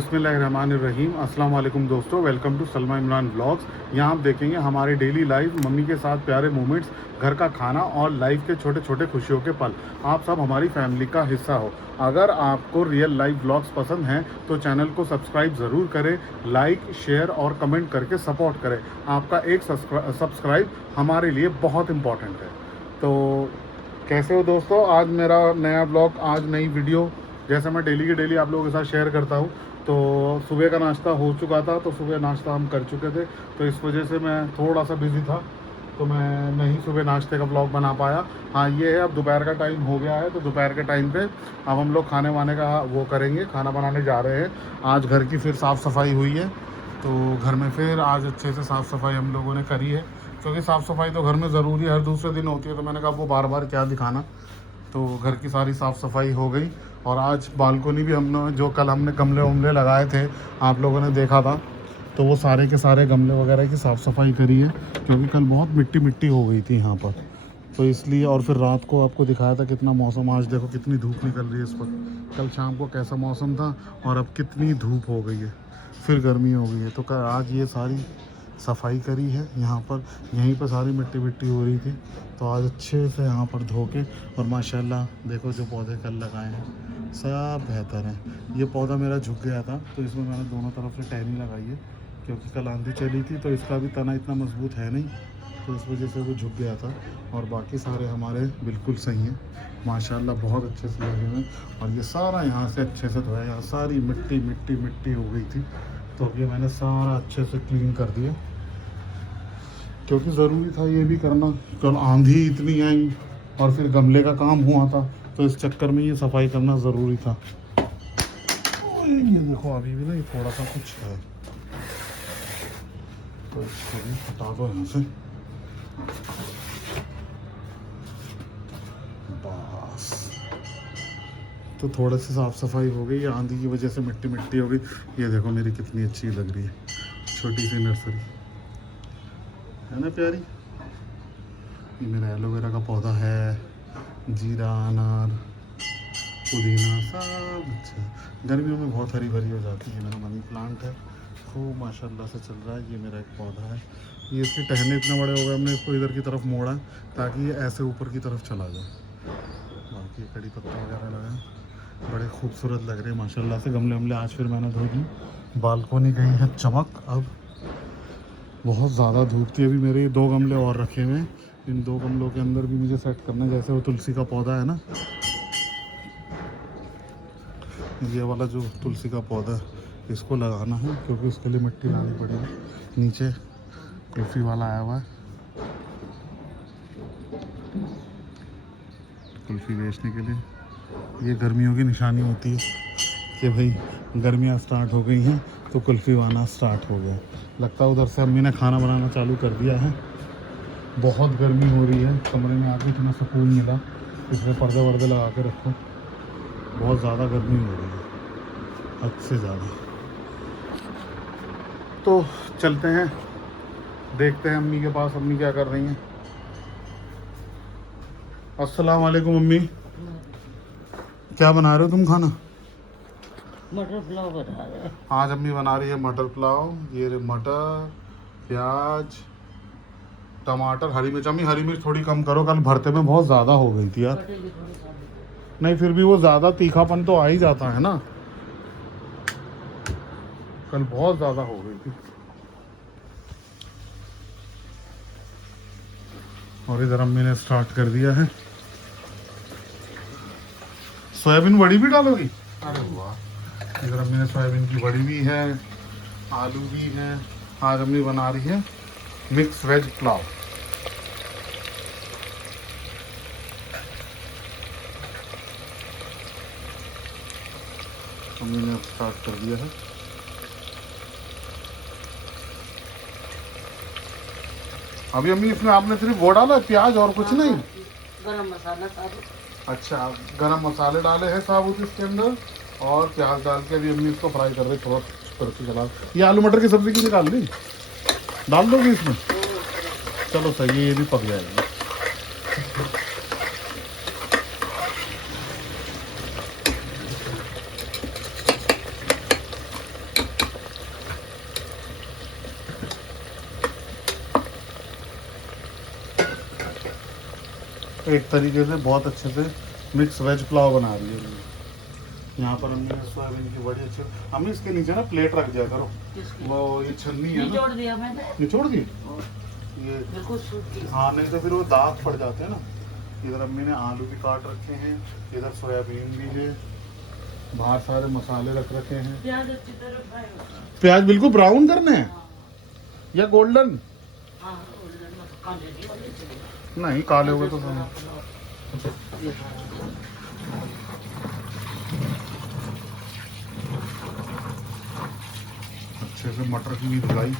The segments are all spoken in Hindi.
बिस्मिल्लाहिर्रहमानिर्रहीम। अस्सलाम वालेकुम दोस्तों, welcome to Salma Imran vlogs. यहाँ आप देखेंगे हमारे डेली लाइफ, मम्मी के साथ प्यारे मोमेंट्स, घर का खाना और लाइफ के छोटे छोटे खुशियों के पल। आप सब हमारी फैमिली का हिस्सा हो। अगर आपको रियल लाइफ व्लॉग्स पसंद हैं तो चैनल को सब्सक्राइब ज़रूर करें, लाइक शेयर और कमेंट करके सपोर्ट करें। आपका एक सब्सक्राइब हमारे लिए बहुत इम्पॉर्टेंट है। तो कैसे हो दोस्तों? आज मेरा नया ब्लॉग, आज नई वीडियो, जैसे मैं डेली की डेली आप लोगों के साथ शेयर करता हूँ। तो सुबह का नाश्ता हो चुका था, तो सुबह नाश्ता हम कर चुके थे, तो इस वजह से मैं थोड़ा सा बिज़ी था, तो मैं नहीं सुबह नाश्ते का ब्लॉग बना पाया। हाँ ये है, अब दोपहर का टाइम हो गया है, तो दोपहर के टाइम पे अब हम लोग खाने वाने का वो करेंगे, खाना बनाने जा रहे हैं। आज घर की फिर साफ़ सफाई हुई है, तो घर में फिर आज अच्छे से साफ़ सफाई हम लोगों ने करी है, क्योंकि साफ़ सफाई तो घर में ज़रूरी है, हर दूसरे दिन होती है। तो मैंने कहा वो बार बार क्या दिखाना, तो घर की सारी साफ़ सफाई हो गई। और आज बालकोनी भी हमने, जो कल हमने गमले वमले लगाए थे, आप लोगों ने देखा था, तो वो सारे के सारे गमले वगैरह की साफ़ सफाई करी है, क्योंकि कल बहुत मिट्टी मिट्टी हो गई थी यहाँ पर, तो इसलिए। और फिर रात को आपको दिखाया था कितना मौसम, आज देखो कितनी धूप निकल रही है इस वक्त। कल शाम को कैसा मौसम था और अब कितनी धूप हो गई है, फिर गर्मी हो गई है। तो आज ये सारी सफाई करी है यहाँ पर, यहीं पर सारी मिट्टी मिट्टी हो रही थी, तो आज अच्छे से यहाँ पर धो के। और माशाल्लाह देखो जो पौधे कल लगाए हैं सब बेहतर हैं। ये पौधा मेरा झुक गया था, तो इसमें मैंने दोनों तरफ से टहनी लगाई है, क्योंकि कल आंधी चली थी, तो इसका भी तना इतना मजबूत है नहीं, तो इस वजह से वो झुक गया था। और बाकी सारे हमारे बिल्कुल सही हैं माशाल्लाह, बहुत अच्छे से लगे हुए हैं। और ये सारा यहाँ से अच्छे से धोया, यहाँ सारी मिट्टी मिट्टी मिट्टी हो गई थी, तो अब ये मैंने सारा अच्छे से क्लीन कर दिया, क्योंकि ज़रूरी था ये भी करना। कल आंधी इतनी आई और फिर गमले का काम हुआ था, तो इस चक्कर में ये सफाई करना ज़रूरी था। ये देखो अभी भी ना ये थोड़ा सा कुछ है, तो इसको भी हटा दो यहाँ से, बस। तो थोड़ा सी साफ़ सफाई हो गई, आंधी की वजह से मिट्टी मिट्टी हो गई। ये देखो मेरी कितनी अच्छी लग रही है छोटी सी नर्सरी, है ना प्यारी। ये मेरा एलोवेरा का पौधा है, जीरा, अनार, पुदीना, सब अच्छा। गर्मियों में बहुत हरी भरी हो जाती है। मेरा मनी प्लांट है, खूब माशाल्लाह से चल रहा है। ये मेरा एक पौधा है, ये इसके टहने इतने बड़े हो गए, हमने इसको इधर की तरफ मोड़ा ताकि ये ऐसे ऊपर की तरफ चला जाए। बाकी कड़ी पत्ता वगैरह लगा, बड़े खूबसूरत लग रहे हैं माशाल्लाह से। गमले वमले आज फिर मैंने धो दी। बालकोनी गई है चमक, अब बहुत ज़्यादा धूप थी। अभी मेरे 2 गमले और रखे हुए हैं, इन 2 गमलों के अंदर भी मुझे सेट करना है। जैसे वो तुलसी का पौधा है ना, ये वाला जो तुलसी का पौधा है, इसको लगाना है, क्योंकि उसके लिए मिट्टी लानी पड़ेगी। नीचे कुल्फ़ी वाला आया हुआ है, कुल्फ़ी बेचने के लिए। ये गर्मियों की निशानी होती है कि भाई गर्मियाँ स्टार्ट हो गई हैं, तो कुल्फ़ी आना स्टार्ट हो गया। लगता है उधर से अम्मी ने खाना बनाना चालू कर दिया है। बहुत गर्मी हो रही है, कमरे में आके इतना सुकून मिला, इसमें पर्दे वर्दे लगा के रखो, बहुत ज़्यादा गर्मी हो रही है, हद से ज़्यादा। तो चलते हैं, देखते हैं अम्मी के पास, अम्मी क्या कर रही हैं। अस्सलाम वालेकुम अम्मी, क्या बना रहे हो तुम खाना? मटर पुलाव बना रहे हैं। आज अम्मी बना रही है मटर पुलाव। ये मटर, प्याज, टमाटर, हरी मिर्च। अम्मी हरी मिर्च थोड़ी कम करो, कल भरते में बहुत ज़्यादा हो गई थी यार। नहीं फिर भी वो ज़्यादा तीखापन तो आ ही जाता है ना, कल बहुत ज़्यादा हो गई थी। और इधर अम्मी ने स्टार्ट कर दिया है। सोयाबीन बड़ी भी डालोगी? अरे वाह। इधर अम्मी ने सोयाबीन की बड़ी भी है, आलू भी है। आज अम्मी बना रही है मिक्स वेज पुलाव। अम्मी ने स्टार्ट कर दिया है। अभी अम्मी इसमें आपने सिर्फ वो डाला है, प्याज और कुछ नहीं? गरम मसाला साबुत। अच्छा, गरम मसाले डाले हैं साबुत इसके अंदर, और प्याज डाल के अभी अम्मी इसको फ्राई कर रही है, थोड़ा तड़के चला। ये आलू मटर की सब्ज़ी की निकाल ली, डाल दोगी इसमें? चलो सही है, ये भी पक जाएगी। एक तरीके से बहुत अच्छे से मिक्स वेज पुलाव बना रही है। यहाँ पर हमने सोयाबीन की बड़ी अच्छी, हमने इसके नीचे ना प्लेट रख दिया करो, किसकी? वो ये छन्नी है ना, निचोड़ दिया मैंने। निचोड़ दी और ये। बिल्कुल सूखी। हाँ नहीं तो फिर वो दाग पड़ जाते हैं ना। इधर अम्मी ने आलू भी काट रखे हैं, इधर सोयाबीन भी है, बाहर सारे मसाले रख रखे हैं। प्याज अच्छी तरह फ्राई होगा। प्याज बिल्कुल ब्राउन करने हैं हाँ या गोल्डन? हाँ, गोल्डन में काले नहीं होने चाहिए। नहीं काले हो गए तो ये हाँ। अच्छे से मटर की भी धुलाई।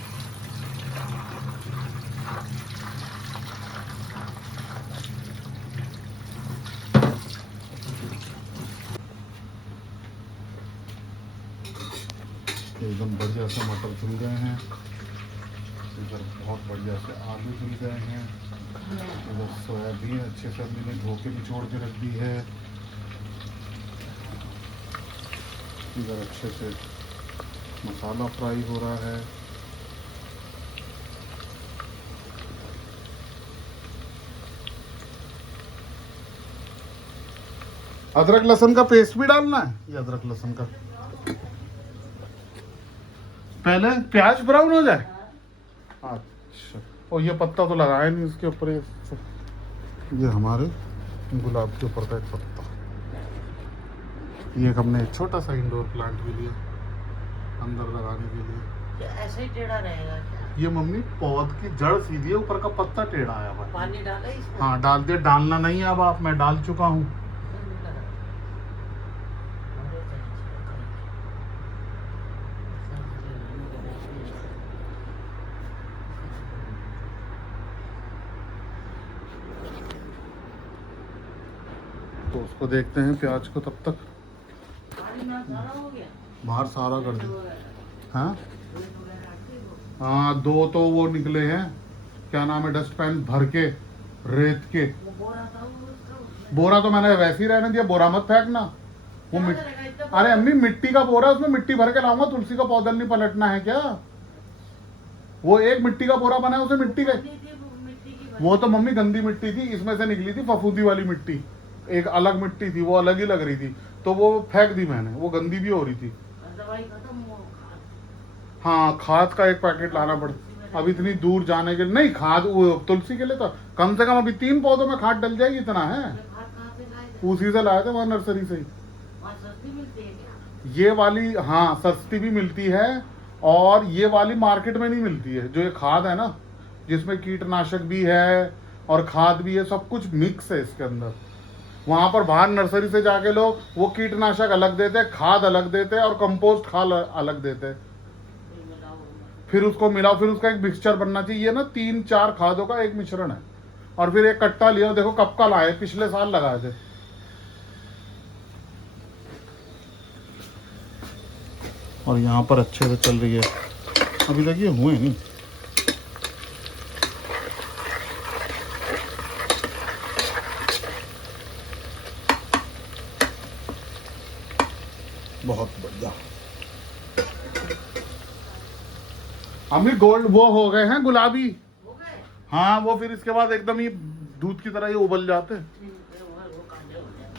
एकदम बढ़िया से मटर धुल गए हैं, इधर बहुत बढ़िया से आलू धुल गए हैं, इधर सोयाबीन अच्छे से हमने धो के निचोड़ के रख दी है, इधर अच्छे से मसाला फ्राई हो रहा है। अदरक लहसुन का पेस्ट भी डालना है, ये अदरक लहसुन का पहले प्याज ब्राउन हो जाए। अच्छा, और ये पत्ता तो लगाया नहीं इसके ऊपर, ये हमारे गुलाब के ऊपर का एक पत्ता। ये हमने एक छोटा सा इंडोर प्लांट भी लिया अंदर लगाने के लिए। ऐसे ही टेढ़ा रहेगा क्या? ये मम्मी पौध की जड़ सीधी है, ऊपर का पत्ता टेढ़ा आया हुआ है। पानी डाला इसमें? हाँ डाल दिया, डालना नहीं अब आप, मैं डाल चुका हूँ। तो उसको देखते हैं प्याज को तब तक। हो गया। बाहर सारा कर दिया। हाँ हाँ, दो तो वो निकले हैं, क्या नाम है, डस्ट पैन भर के रेत के। बोरा तो मैंने वैसे ही रहने दिया, बोरा मत फेंकना वो अरे अम्मी मिट्टी का बोरा, उसमें मिट्टी भर के लाऊंगा, तुलसी का पौधा नहीं पलटना है क्या? वो एक मिट्टी का बोरा बना है, उसे मिट्टी का, वो तो मम्मी गंदी मिट्टी थी, इसमें से निकली थी फफूंदी वाली मिट्टी, एक अलग मिट्टी थी, वो अलग ही लग रही थी, तो वो फेंक दी मैंने, वो गंदी भी हो रही थी। दवाई खत्म हो। हाँ खाद का एक पैकेट लाना पड़े, अब इतनी दूर जाने के लिए नहीं, खाद वो तुलसी के लिए तो कम से कम अभी 3 पौधों में खाद डल जाएगी, इतना है। उसी से लाए थे वहाँ नर्सरी से ही। सस्ती मिलती है क्या? ये वाली हाँ सस्ती भी मिलती है, और ये वाली मार्केट में नहीं मिलती है, जो ये खाद है ना, जिसमें कीटनाशक भी है और खाद भी है, सब कुछ मिक्स है इसके अंदर। वहां पर बाहर नर्सरी से जाके लोग वो कीटनाशक अलग देते, खाद अलग देते और कंपोस्ट खाद अलग देते, फिर उसको मिलाओ, फिर उसका एक मिक्सचर बनना चाहिए। ये ना 3-4 खादों का एक मिश्रण है, और फिर एक कट्टा लिया, देखो कब का लाए, पिछले साल लगाए थे। और यहाँ पर अच्छे से चल रही है, अभी तक ये हुए नहीं। बहुत बढ़िया। अम्मी गोल्ड वो हो गए हैं गुलाबी। हो गए? हाँ वो फिर इसके बाद एकदम ही दूध की तरह ये उबल जाते हैं। वो काले हो जाए।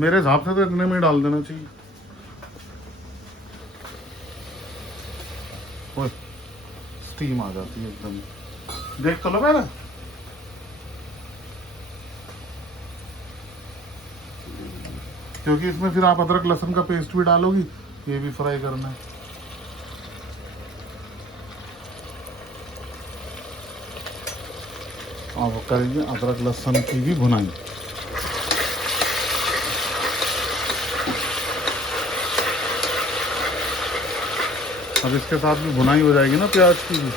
मेरे हिसाब से तो इतने में ही डाल देना चाहिए। ओए, स्टीम आ जाती है एकदम, देख तो लो मेरा। क्योंकि इसमें फिर आप अदरक लहसुन का पेस्ट भी डालोगी, ये भी फ्राई करना है। अब करेंगे अदरक लहसुन की भी भुनाई। अब इसके साथ भी भुनाई हो जाएगी ना प्याज की भी।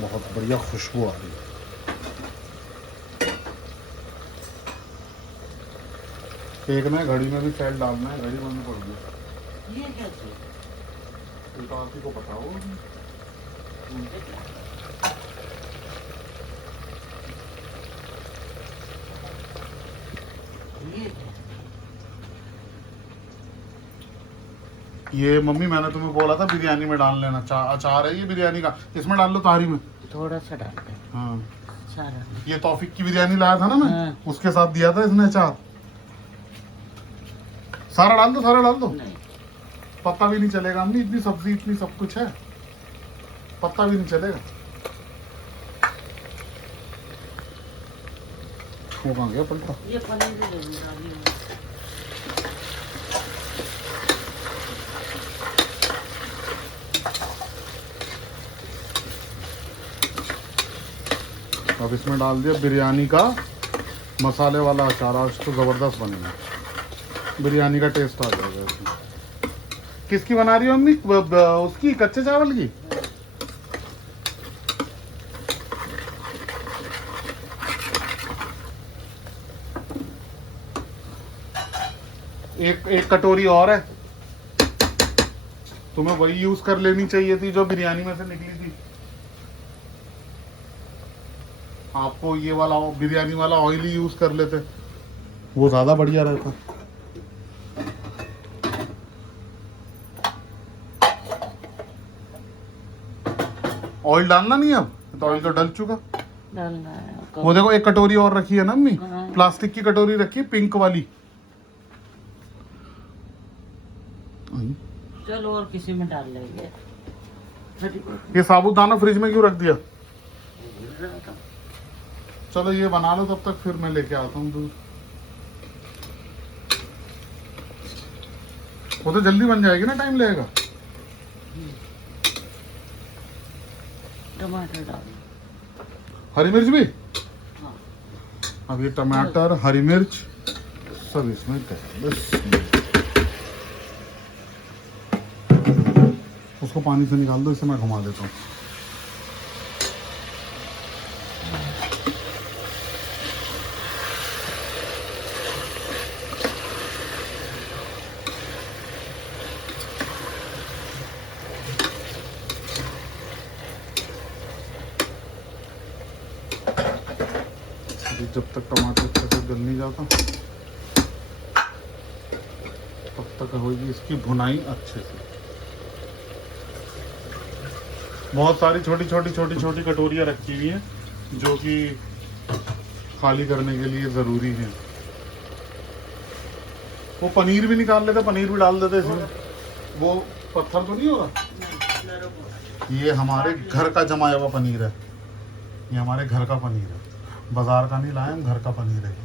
बहुत बढ़िया खुशबू आ रही है। एक ना घड़ी में भी सेल डालना है, घड़ी बंद पड़ गई। ये कैसे? ये तो आप ही को पता हो। ये मम्मी मैंने तुम्हें बोला था बिरयानी में डाल लेना, अचार है ये बिरयानी का, इसमें डाल लो तारी में। थोड़ा सा डाल दे हाँ सारा। ये तौफीक की बिरयानी लाया था ना मैं, हाँ। उसके साथ दिया था इसने अचार। सारा डाल दो, सारा डाल दो। नहीं पता भी नहीं चलेगा अम्मी, इतनी सब्जी इतनी सब कुछ है, पता भी नहीं चलेगा। वो कहाँ गया पलटा? ये पनीर भी जरूर डालिए। अब इसमें डाल दिया बिरयानी का मसाले वाला अचार, आज तो ज़बरदस्त बनेगा, बिरयानी का टेस्ट आ जाएगा इसमें। किसकी बना रही हो अम्मी? उसकी कच्चे चावल की? एक कटोरी और है, तुम्हें वही यूज कर लेनी चाहिए थी जो बिरयानी में से निकली थी। आपको ये वाला बिरयानी वाला ऑयल ही यूज कर लेते, वो ज्यादा बढ़िया रहता। ऑयल डालना नहीं अब तो, ऑयल तो डल चुका। डालना है वो देखो एक कटोरी और रखी है ना अम्मी, हाँ। प्लास्टिक की कटोरी रखी है पिंक वाली। चलो और किसी में डाल लेंगे। ये साबुदाना फ्रिज में क्यों रख दिया? भूल रहा था। चलो ये बना लो तब तक, फिर मैं लेके आता हूँ दूध। वो तो जल्दी बन जाएगी ना, टाइम लगेगा। टमाटर डाल। हरी मिर्च भी? हाँ। अब ये टमाटर हरी मिर्च सब इसमें बस। उसको पानी से निकाल दो, इसे मैं घुमा देता हूँ। जब तक टमाटर अच्छे से गल नहीं जाता तब तक होगी इसकी भुनाई अच्छे से। बहुत सारी छोटी छोटी कटोरियाँ रखी हुई हैं जो कि खाली करने के लिए ज़रूरी है। वो पनीर भी निकाल लेते, पनीर भी डाल देते इसमें। वो पत्थर तो नहीं हो रहा। ये हमारे घर का जमाया हुआ पनीर है, ये हमारे घर का पनीर है, बाजार का नहीं लाए हम, घर का पनीर है।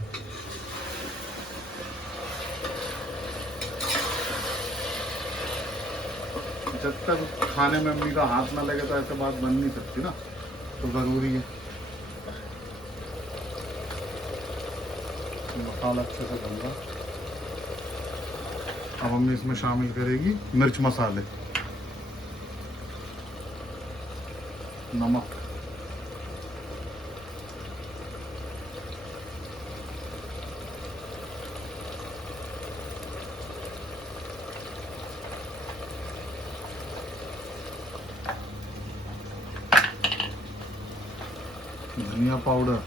जब तक खाने में अम्मी का हाथ ना लगे तो ऐसे बात बन नहीं सकती ना, तो ज़रूरी है। मसाला अच्छे से बन रहा। अब अम्मी इसमें शामिल करेगी मिर्च मसाले, नमक, धनिया पाउडर,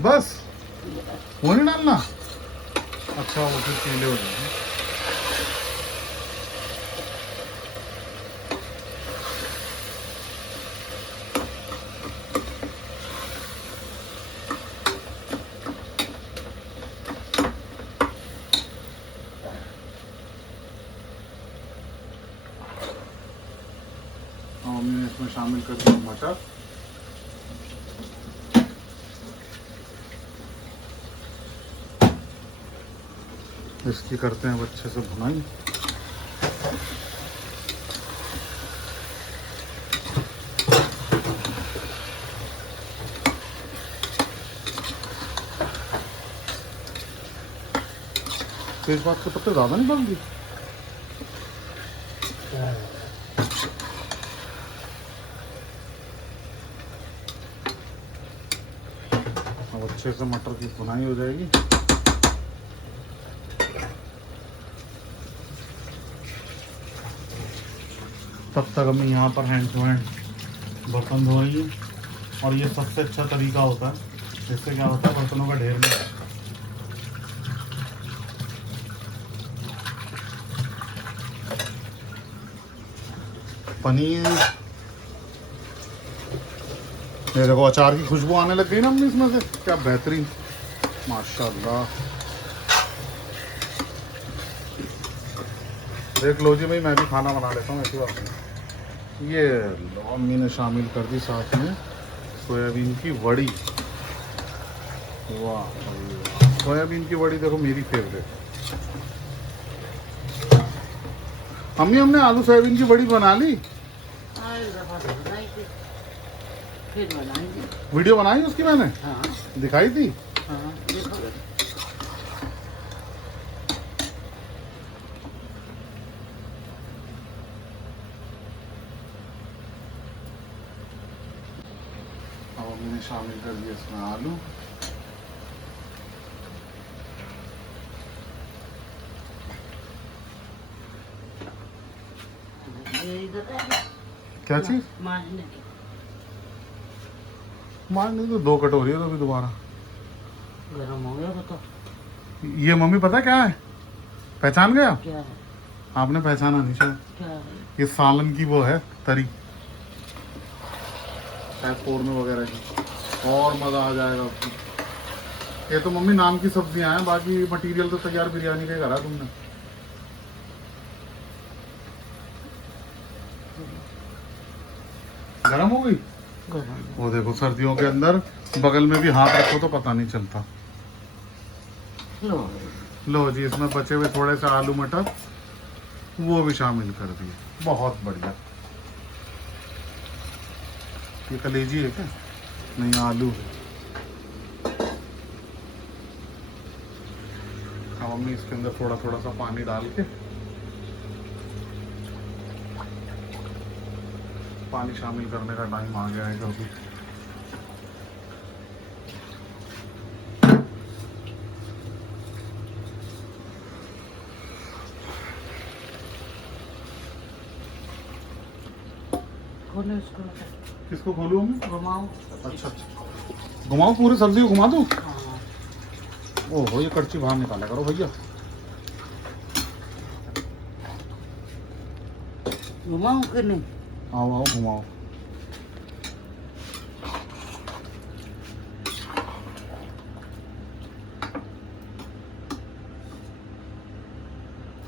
बस वो नहीं डालना। अच्छा वो फिर पीले हो जाएंगे। हमने इसमें शामिल कर दिया मटर, इसकी करते हैं अब अच्छे से भुनाई। तेजपात के पत्ते ज़्यादा नहीं डाल दी। अब अच्छे से मटर की भुनाई हो जाएगी। तब तक हम यहाँ पर हैंड टू हैंड बर्तन धो रही है। और ये सबसे अच्छा तरीका होता है, इससे क्या होता है बर्तनों का ढेर नहीं। पनीर, ये देखो अचार की खुशबू आने लग गई ना हमने इसमें से, क्या बेहतरीन, माशाल्लाह। देख लो जी भाई, मैं भी खाना बना लेता हूँ, ऐसी बात नहीं। ये अम्मी ने शामिल कर दी साथ में सोयाबीन की वड़ी। वाह भाई वाह, सोयाबीन की वड़ी देखो मेरी फेवरेट। अम्मी हमने आलू सोयाबीन की वड़ी बना ली, फिर बनाएंगे। वीडियो बनाई उसकी मैंने, हाँ दिखाई थी। हाँ देखो। अब अम्मी ने शामिल कर दिया इसमें आलू। ये इधर है क्या चीज मारने की। मारने तो 2 कटोरी है तो अभी दोबारा। गरम हो गया बताओ ये मम्मी पता क्या है, पहचान गया? क्या है? आपने पहचाना नहीं शायद। क्या है? ये सालन की वो है तरी, शायद कौरमे वगैरह की, और मज़ा आ जाएगा आपको। ये तो मम्मी नाम की सब्जियां हैं, बाकी मटेरियल तो तैयार बिरयानी का ही करा तुमने। गरम हो गई। गरम। वो देखो सर्दियों के अंदर बगल में भी हाथ रखो तो पता नहीं चलता। लो लो जी, इसमें बचे हुए थोड़े से आलू मटर वो भी शामिल कर दिए, बहुत बढ़िया। ये कलेजी है क्या? नहीं, आलू है। अब मम्मी इसके अंदर थोड़ा थोड़ा सा पानी डाल के, पानी शामिल करने का टाइम आ गया है क्योंकि खोलो इसको। किसको खोलूँ मैं? घुमाओ। अच्छा अच्छा, घुमाओ पूरी सब्जी को घुमा दूँ? हाँ ओहो, ये कड़ची बाहर निकाला करो भैया। घुमाओ कि नहीं? आओ आओ घुमाओ।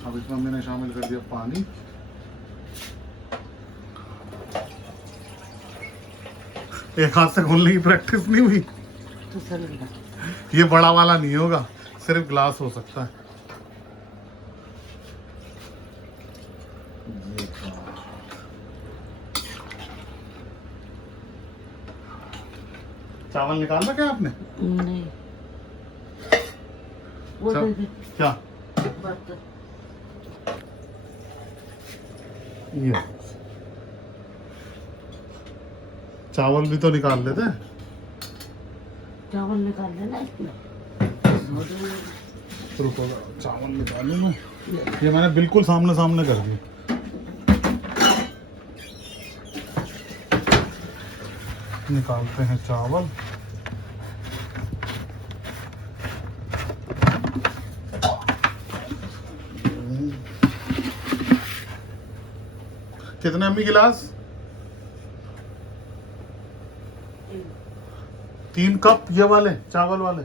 अब इसमें मैंने शामिल कर दिया पानी। एक हाथ से खोलने की प्रैक्टिस नहीं हुई तो चलेगा। ये बड़ा वाला नहीं होगा, सिर्फ ग्लास हो सकता है। ये चावल निकाल रखा है आपने? नहीं वो चल। दे दे क्या बर्तन। ये चावल भी तो निकाल लेते हैं। चावल निकाल लेना इसमें। रुको चावल निकालूं मैं, ये मैंने बिल्कुल सामने सामने कर दिया। निकालते हैं चावल। कितने अम्मी गिलास? 3 कप ये वाले चावल वाले?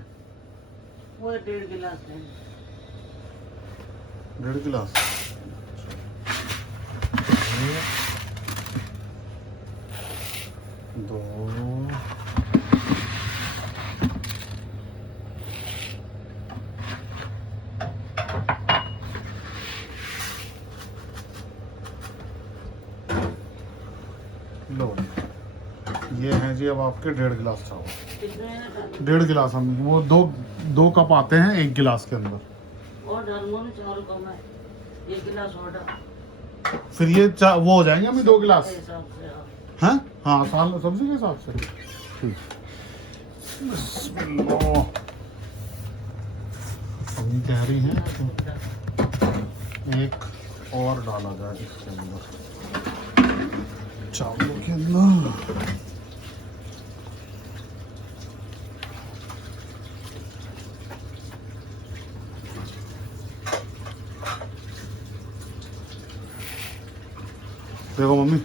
वो 1.5 गिलास है। 1.5 गिलास। दो, लो ये हैं जी अब आपके 1.5 गिलास चावल। कितने 1.5 गिलास हम वो दो कप आते हैं 1 गिलास के अंदर। और डालूंगा ना चावल कम है। 1 गिलास और डाल। फिर ये वो हो जाएंगे हमें 2 गिलास। के हिसाब से हाँ। हैं? हाँ, साल सब्जी के हिसाब से ठीक। बिस्मिल्लाह। अम्मी कह रही हैं तो एक और डाला जाए इसके अंदर। चावलों के अंदर देखो मम्मी,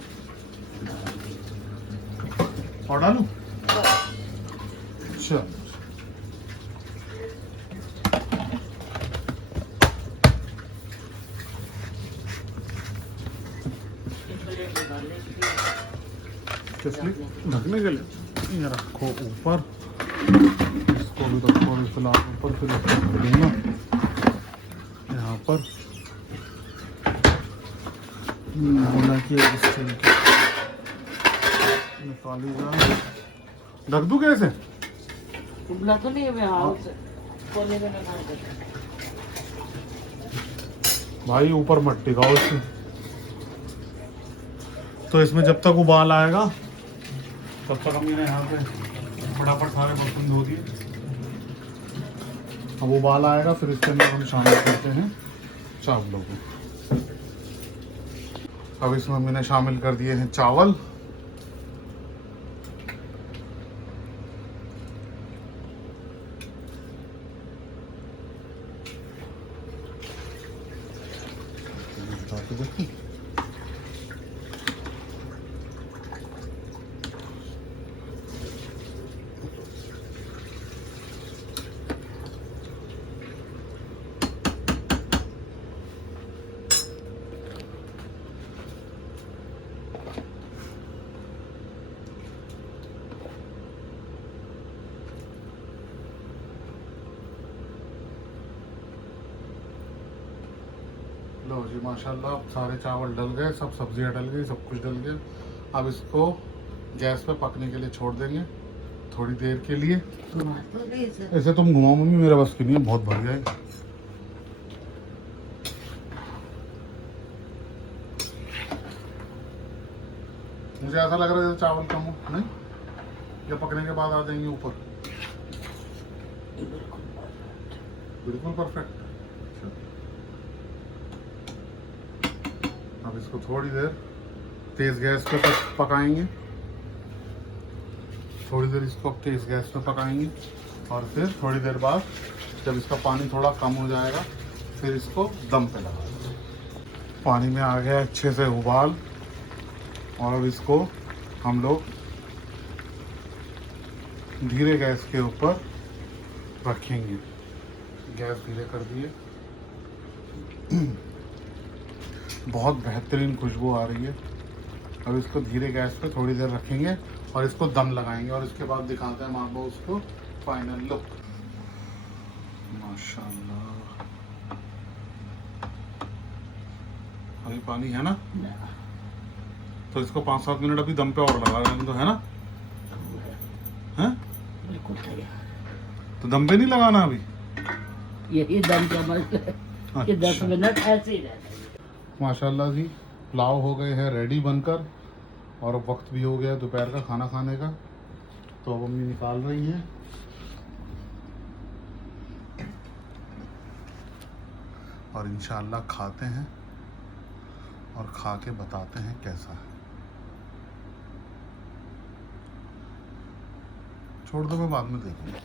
और डालूं? अच्छा, ढकने के लिए ये रखो ऊपर, इसको भी रखो फिलहाल ऊपर, फिर इसको भर दूंगा यहाँ पर। बोला कि स्टील की निकाली जाए। ढक दूँ कैसे? उबला तो नहीं है मैं हाथ से कोने में लगा देता भाई ऊपर मत टिकाओ इसमें। तो इसमें जब तक उबाल आएगा तब तक हमने यहाँ पे फटाफट सारे बर्तन धो दिए। अब उबाल आएगा फिर इसके अंदर हम शामिल करते हैं चावलों को। अब इसमें हमने शामिल कर दिए हैं चावल। देखिए लो जी माशाल्लाह सारे चावल डल गए, सब सब्जियां डल गई, सब कुछ डल गया। अब इसको गैस पे पकने के लिए छोड़ देंगे थोड़ी देर के लिए। ऐसे तुम घुमाओ मम्मी, मेरे बस की नहीं है, बहुत भर जाएगा। मुझे ऐसा लग रहा है जैसे चावल कम हो, नहीं? या पकने के बाद आ जाएंगे ऊपर? बिल्कुल परफेक्ट। अब इसको थोड़ी देर तेज गैस पे पकाएंगे, थोड़ी देर इसको तेज गैस पे पकाएंगे और फिर थोड़ी देर बाद जब इसका पानी थोड़ा कम हो जाएगा फिर इसको दम पे लगा देंगे। पानी में आ गया अच्छे से उबाल और अब इसको हम लोग धीरे गैस के ऊपर रखेंगे। गैस धीरे कर दिए। बहुत बेहतरीन खुशबू आ रही है। अब इसको धीरे गैस पे थोड़ी देर रखेंगे और इसको दम लगाएंगे और इसके बाद दिखाते हैं हम आपको उसको फाइनल लुक। माशाल्लाह, अभी पानी है ना, तो इसको 5-7 मिनट अभी दम पे और लगा देंगे, तो है ना? हैं? बिल्कुल तैयार। तो दम पे नहीं लगाना अभी, यही दम का मतलब है कि 10 मिनट ऐसे ही रहना। माशाल्लाह जी पुलाव हो गए हैं रेडी बनकर और अब वक्त भी हो गया दोपहर का खाना खाने का। तो अब मम्मी निकाल रही हैं और इंशाल्लाह खाते हैं और खा के बताते हैं कैसा है। छोड़ दो, मैं बाद में देखूंगा।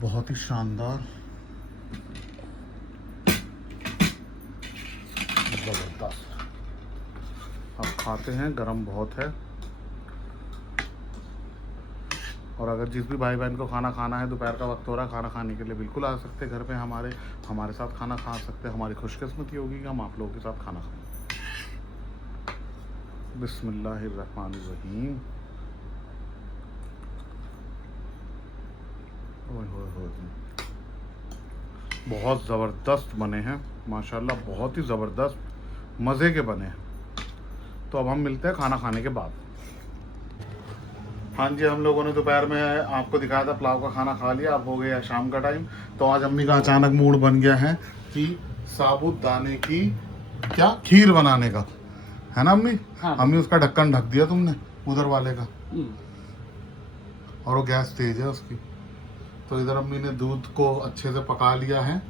बहुत ही शानदार, जबरदस्त। अब खाते हैं, गरम बहुत है। और अगर जिस भी भाई बहन को खाना खाना है, दोपहर का वक्त हो रहा है, खाना खाने के लिए बिल्कुल आ सकते हैं घर पे हमारे साथ खाना खा सकते हैं। हमारी खुशकिस्मती होगी कि हम आप लोगों के साथ खाना खाएं। बिस्मिल्लाहिर्रहमानिर्रहीम। ओए होए होए, बहुत ज़बरदस्त बने हैं माशाल्लाह, बहुत ही ज़बरदस्त मज़े के बने हैं। तो अब हम मिलते हैं खाना खाने के बाद। हाँ जी, हम लोगों ने दोपहर में आपको दिखाया था पुलाव का खाना खा लिया। अब हो गया शाम का टाइम। तो आज अम्मी का अचानक मूड बन गया है कि साबुत दाने की क्या खीर बनाने का, है ना अम्मी? हाँ। अम्मी उसका ढक्कन ढक दिया तुमने उधर वाले का, और वो गैस तेज है उसकी। तो इधर अम्मी ने दूध को अच्छे से पका लिया है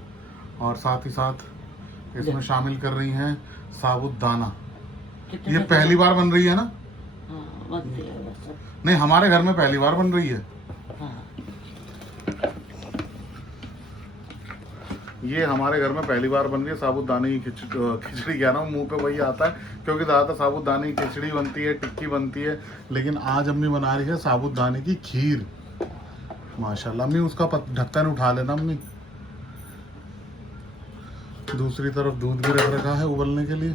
और साथ ही साथ इसमें शामिल कर रही हैं साबुत दाना। ये पहली बार बन रही है ना? हाँ बनती है बस। नहीं, हमारे घर में पहली बार बन रही है। हाँ ये हमारे घर में पहली बार बन रही है। साबूदाने की खिचड़ी कह रहा हूँ, मुंह पे वही आता है क्योंकि ज़्यादातर साबूदाने की खिचड़ी बनती है, टिक्की बनती है, लेकिन आज अम्मी बना रही है साबूदाने की खीर। माशाल्लाह। अम्मी उसका ढक्कन उठा लेना अम्मी। दूसरी तरफ दूध भी रख रखा है उबलने के लिए।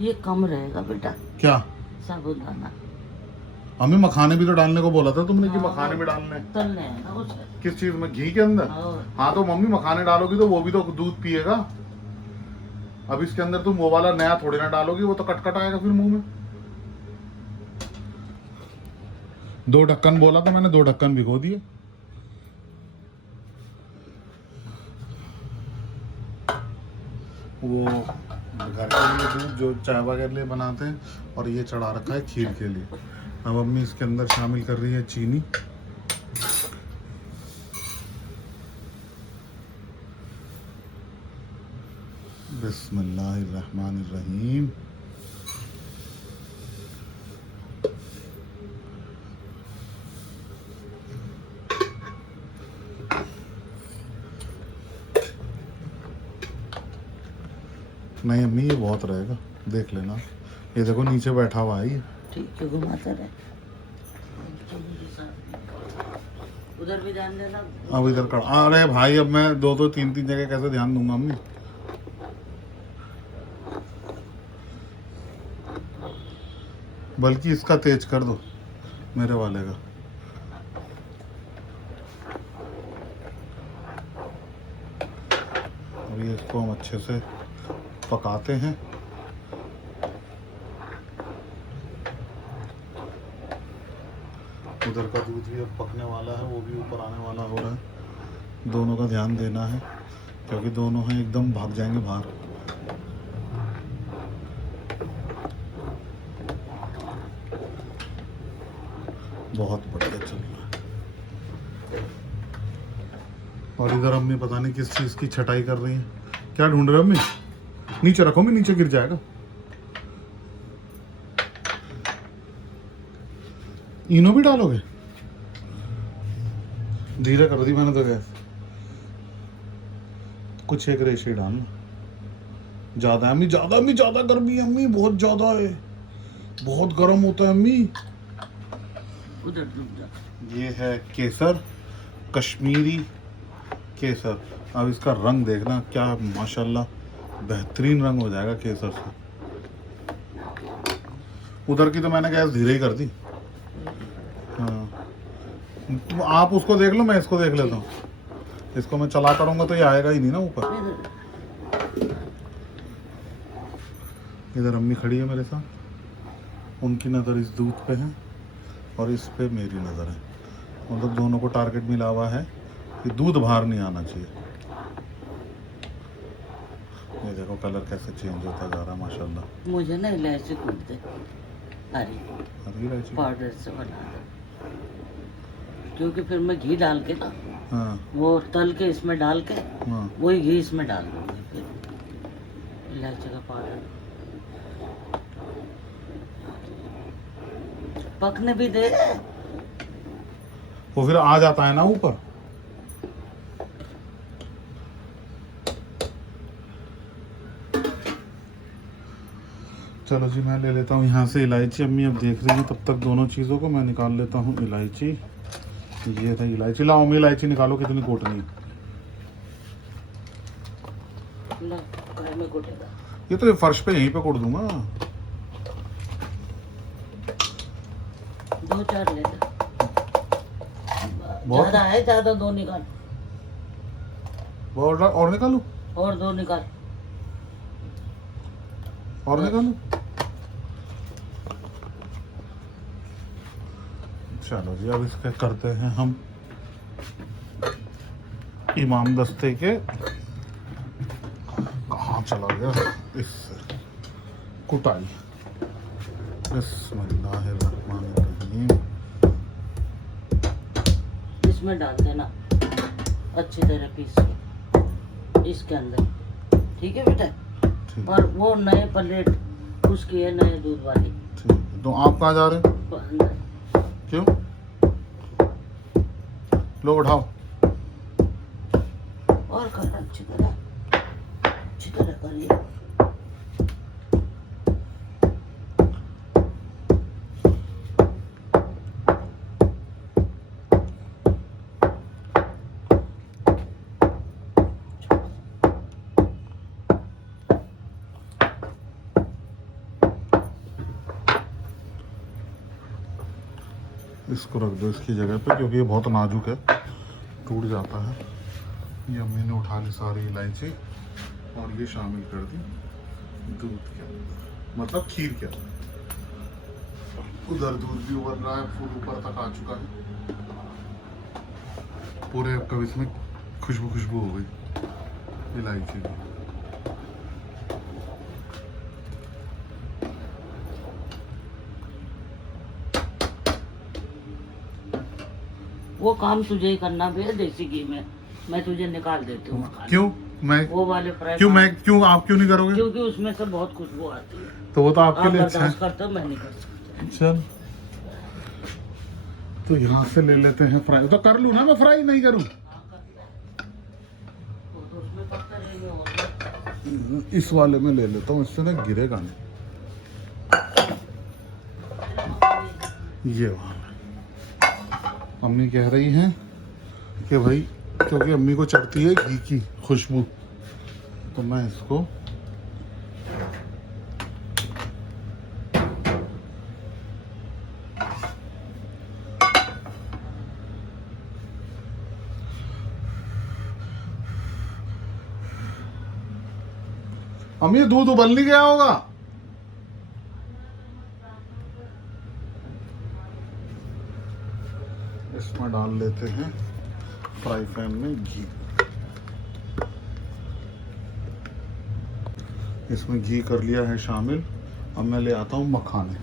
ये कम रहेगा बेटा क्या? साबुदाना। अम्मी मखाने भी तो डालने को बोला था तुमने कि हाँ, मखाने भी डालने हैं। तलने हैं ना उसे। किस चीज में? घी के अंदर? और हाँ तो मम्मी मखाने डालोगी तो वो भी तो दूध पिएगा। अब इसके अंदर तुम वो वाला नया थोड़ी ना डालोगी, वो तो कटकट आएगा फिर मुंह में। 2 ढक्कन बोला था मैंने, 2 ढक्कन भिगो दिए। वो घर के लिए दूध जो चाय वगैरह लिए बनाते हैं, और ये चढ़ा रखा है खीर के लिए। अब मम्मी इसके अंदर शामिल कर रही है चीनी। बिस्मिल्लाहिर्रहमानिर्रहीम। नहीं अम्मी ये बहुत रहेगा, देख लेना। ये देखो नीचे बैठा हुआ है ये। ठीक है घुमाता रहे। उधर भी ध्यान देना। अब इधर कर। अरे भाई अब मैं 2-2 3-3 जगह कैसे ध्यान दूंगा अम्मी? बल्कि इसका तेज कर दो, मेरे वाले का। अभी इसको हम अच्छे से पकाते हैं। उधर का दूध भी अब पकने वाला है, वो भी ऊपर आने वाला हो रहा है। दोनों का ध्यान देना है क्योंकि दोनों हैं एकदम भाग जाएंगे बाहर। बहुत बढ़िया चल रहा है। और इधर अम्मी पता नहीं किस चीज़ की छटाई कर रही है। क्या ढूंढ रहे हो अम्मी? नीचे रखो, मैं नीचे गिर जाएगा। इनो भी डालोगे? धीरे कर दी मैंने तो गैस। कुछ एक रेशे डालना। ज्यादा है अम्मी, ज्यादा अम्मी, ज्यादा गर्मी है अम्मी, बहुत ज्यादा है, बहुत गर्म होता है अम्मी। उधर डूब जा। ये है केसर, कश्मीरी केसर। अब इसका रंग देखना क्या माशाल्लाह बेहतरीन रंग हो जाएगा केसर से। उधर की तो मैंने गैस धीरे ही कर दी। हाँ तो आप उसको देख लो, मैं इसको देख लेता हूँ। इसको मैं चलाता रहूँगा तो ये आएगा ही नहीं ना ऊपर। इधर अम्मी खड़ी है मेरे साथ, उनकी नज़र इस दूध पे है और इस पे मेरी नज़र है। मतलब दोनों को टारगेट मिला हुआ है कि दूध बाहर नहीं आना चाहिए। ये देखो कलर कैसे चेंज होता जा रहा है माशाल्लाह। मुझे ना इलायची कूट दे, हरी हरी इलायची। पाउडर से बना दे, क्योंकि फिर मैं घी डाल के ना हाँ वो तल के इसमें डाल के हाँ वही घी इसमें डाल दूंगी। फिर इलायची का पाउडर पकने भी दे। वो फिर आ जाता है ना ऊपर। चलो जी मैं ले लेता हूँ यहाँ से इलायची। अम्मी अब देख रही है, तब तक दोनों चीज़ों को मैं निकाल लेता हूँ। इलायची, ये था इलायची। लाओ अम्मी इलायची निकालो, कितनी कोटनी है। ला, काय में कोटेगा? ये तो फर्श पे यहीं पे कोट दूंगा। 2-4 ले ले। बहुत ज्यादा है, ज्यादा 2 निकाल। और निकालूं? और 2 निकाल। और निकालूं? चलो जी अब इसके करते हैं हम इमाम दस्ते के। कहाँ चला गया इससे कुटाई। बिस्मिल्लाहिर्रहमानिर्रहीम। इसमें डाल देना अच्छी तरह पीस के इसके अंदर, ठीक है बेटा? ठीक। और वो नए प्लेट उसकी है नए दूध वाली। ठीक है, तो आप कहाँ जा रहे हैं? तो अंदर क्यों? लो उठाओ। और कर अच्छी तरह करिए। इसको रख दो इसकी जगह पे, क्योंकि ये बहुत नाजुक है, टूट जाता है। ये अम्मी ने उठा ली सारी इलायची और ये शामिल कर दी दूध के अंदर, मतलब खीर के अंदर। उधर दूध भी उबल रहा है, फूल ऊपर तक आ चुका है पूरे। कब इसमें खुशबू हो गई इलायची की। वो काम तुझे ही करना भी है देसी घी में। मैं तुझे निकाल देती हूँ मखाने। क्यों मैं वो वाले फ्राई क्यों मैं क्यों आप क्यों नहीं करोगे? क्योंकि उसमें से बहुत खुशबू आती है। तो वो तो आपके आप लिए अच्छा है। बर्दाश्त करते हो, मैं नहीं कर सकती। चल तो यहाँ से ले लेते हैं फ्राई। तो कर लूँ ना मैं, फ्राई नहीं करूँ? तो उसमें पकता रहेंगे और इस वाले में ले लेता हूँ, इससे ना गिरेगा नहीं। ये वाला अम्मी कह रही हैं कि भाई, क्योंकि अम्मी को चढ़ती है घी की खुशबू, तो मैं इसको अम्मी दूध उबल नहीं गया होगा? इसमें डाल लेते हैं फ्राई पैन में घी। इसमें घी कर लिया है शामिल। अब मैं ले आता हूँ मखाने।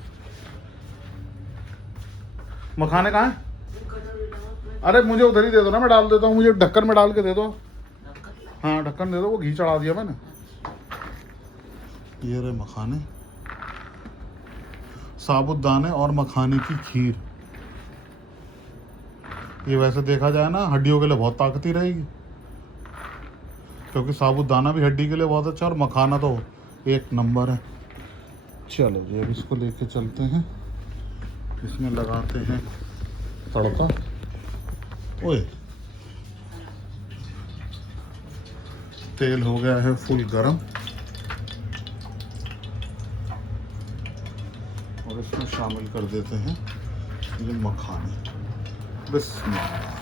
मखाने कहाँ हैं? अरे मुझे उधर ही दे दो ना, मैं डाल देता हूँ। मुझे ढक्कन में डाल के दे दो। हाँ ढक्कन दे दो, वो घी चढ़ा दिया मैंने। ये रहे मखाने, साबुदाने और मखाने की खीर। ये वैसे देखा जाए ना हड्डियों के लिए बहुत ताकती रहेगी, क्योंकि साबुदाना भी हड्डी के लिए बहुत अच्छा, और मखाना तो एक नंबर है। चलो जी अब इसको लेके चलते हैं, इसमें लगाते हैं तड़का। ओए तेल हो गया है फुल गरम, और इसमें शामिल कर देते हैं ये मखाने। बिस्मिल्लाह।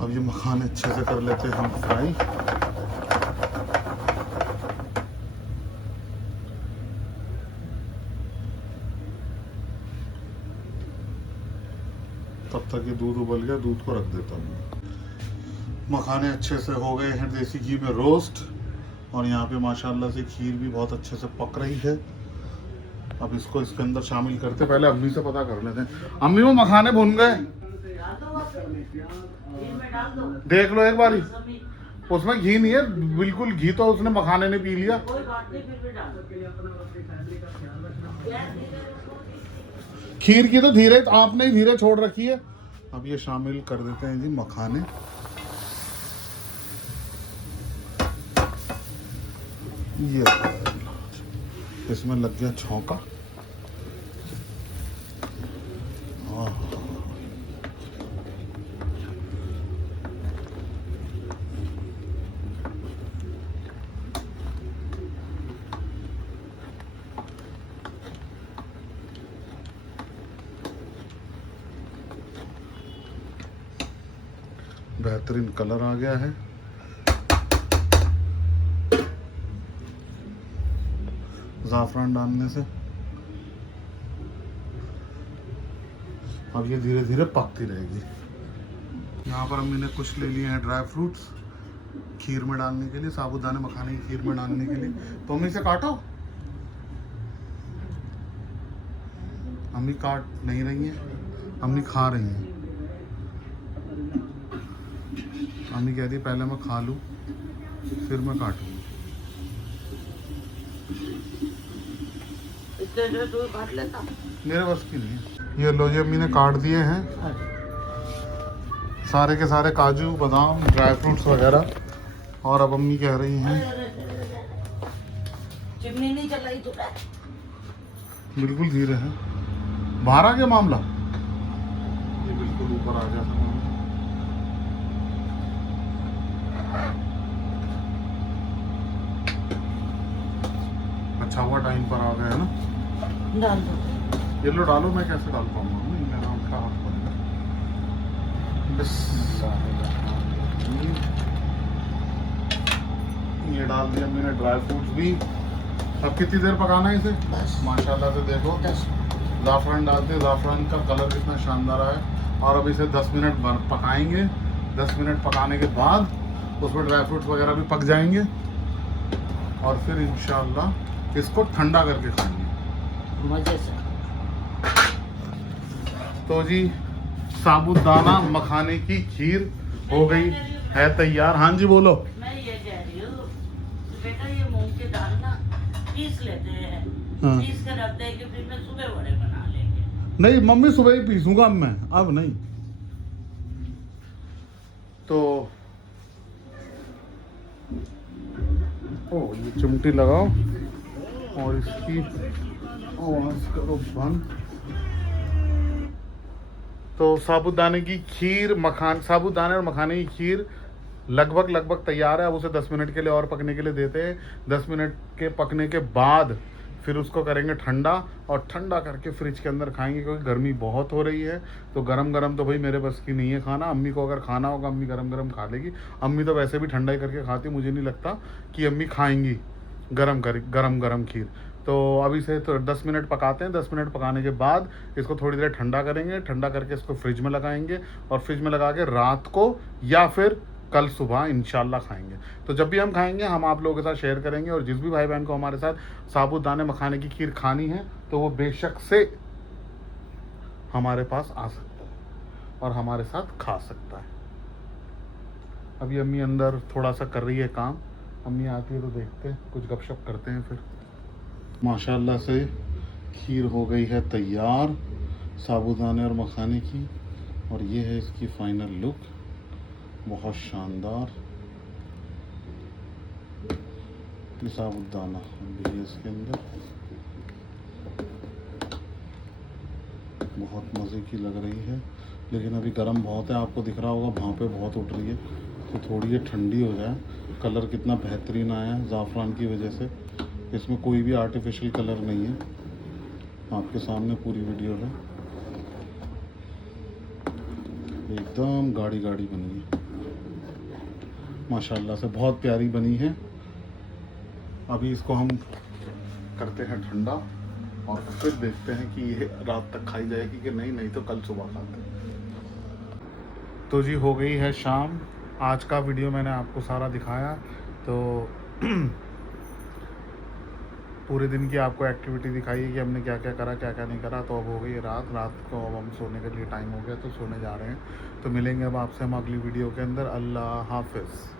अब ये मखाने अच्छे से कर लेते हैं हम फ्राई। तब तक ये दूध उबल गया, दूध को रख देता हूँ। मखाने अच्छे से हो गए हैं देसी घी में रोस्ट, और यहाँ पे माशाल्लाह से खीर भी बहुत अच्छे से पक रही है। अब इसको इसके अंदर शामिल करते, पहले अम्मी से पता कर लेते हैं। अम्मी वो मखाने भुन गए? देख लो एक बारी, उसमें घी नहीं है बिल्कुल, घी तो उसने मखाने ने पी लिया। खीर की तो धीरे आपने ही धीरे छोड़ रखी है। अब ये शामिल कर देते हैं जी मखाने। ये इसमें लग गया छौंका। बेहतरीन कलर आ गया है। ज़ाफ़रान डालने से अब ये धीरे धीरे पकती रहेगी। यहाँ पर अम्मी ने कुछ ले लिए हैं ड्राई फ्रूट्स खीर में डालने के लिए, साबूदाने मखाने की खीर में डालने के लिए। तो अम्मी से काटो। अम्मी काट नहीं रही हैं, अम्मी खा रही हैं। अम्मी कह रही पहले मैं खा लूँ फिर मैं काटूँ। इतने तो काट लेता। मेरे बस की नहीं है। ये लो जी अम्मी ने काट दिए हैं सारे के सारे काजू बादाम ड्राई फ्रूट्स वगैरह। और अब अम्मी कह रही हैं चिमनी नहीं चलाई तो बिल्कुल धीरे है। बाहर आ गया मामला, ये बिल्कुल ऊपर आ गया था मामला। अच्छा हुआ टाइम पर आ गया है ना। डाल दो। ये लो डालो, मैं कैसे डाल पाऊंगा? मेरा उल्टा हाथ पड़ेगा। ये डाल दिया मैंने ड्राई फ्रूट्स भी। अब कितनी देर पकाना है इसे? बस माशाल्लाह से देखो 10 ज़ाफ़रान डालते हैं, ज़ाफ़रान का कलर कितना शानदार है। और अब इसे 10 मिनट पकाएंगे। 10 मिनट पकाने के बाद उसमें ड्राई फ्रूट्स वगैरह भी पक जाएंगे और फिर इंशाल्लाह इसको ठंडा करके खाएंगे मजे से। तो जी साबूदाना मखाने की खीर हो गई है तैयार। हाँ जी बोलो। मैं ये कह रही हूँ बेटा, ये मूंग की दाल ना पीस लेते हैं, हाँ। पीस कर रखते हैं कि फिर मैं सुबह बड़े बना लेंगे। नहीं मम्मी सुबह ही पीसूंगा अब मैं, अब नहीं। तो ओ ये चिमटी लगाओ और इसकी आवाज करो बंद। तो साबूदाने की खीर साबूदाने और मखाने की खीर लगभग तैयार है। अब उसे 10 मिनट के लिए और पकने के लिए देते हैं। 10 मिनट के पकने के बाद फिर उसको करेंगे ठंडा और ठंडा करके फ्रिज के अंदर खाएंगे, क्योंकि गर्मी बहुत हो रही है। तो गरम गरम तो भाई मेरे बस की नहीं है खाना। अम्मी को अगर खाना होगा अम्मी गरम गरम खा लेगी। अम्मी तो वैसे भी ठंडा ही करके खाती, मुझे नहीं लगता कि अम्मी खाएंगी गरम खीर। तो अभी से तो 10 मिनट पकाते हैं। 10 मिनट पकाने के बाद इसको थोड़ी देर ठंडा करेंगे। ठंडा करके इसको फ्रिज में लगाएंगे और फ्रिज में लगा के रात को या फिर कल सुबह इंशाल्लाह खाएंगे। तो जब भी हम खाएंगे हम आप लोगों के साथ शेयर करेंगे। और जिस भी भाई बहन को हमारे साथ साबूदाने मखाने की खीर खानी है तो वो बेशक से हमारे पास आ सकता है और हमारे साथ खा सकता है। अभी अम्मी अंदर थोड़ा सा कर रही है काम। अम्मी आती है तो देखते हैं, कुछ गपशप करते हैं फिर। माशाल्लाह से खीर हो गई है तैयार साबूदाने और मखाने की। और ये है इसकी फाइनल लुक, बहुत शानदार। ये साबूदाना भी है इसके अंदर, बहुत मज़े की लग रही है। लेकिन अभी गर्म बहुत है, आपको दिख रहा होगा भांपे बहुत उठ रही है। तो थोड़ी ये ठंडी हो जाए। कलर कितना बेहतरीन आया है ज़ाफ़रान की वजह से। इसमें कोई भी आर्टिफिशियल कलर नहीं है, आपके सामने पूरी वीडियो है। एकदम गाढ़ी बनी है माशाल्लाह से, बहुत प्यारी बनी है। अभी इसको हम करते हैं ठंडा और फिर देखते हैं कि ये रात तक खाई जाएगी कि नहीं तो कल सुबह खाते हैं। तो जी हो गई है शाम। आज का वीडियो मैंने आपको सारा दिखाया। तो पूरे दिन की आपको एक्टिविटी दिखाई है कि हमने क्या क्या करा क्या क्या नहीं करा। तो अब हो गई रात को अब हम सोने के लिए टाइम हो गया, तो सोने जा रहे हैं। तो मिलेंगे अब आपसे हम अगली वीडियो के अंदर। अल्लाह हाफिज़।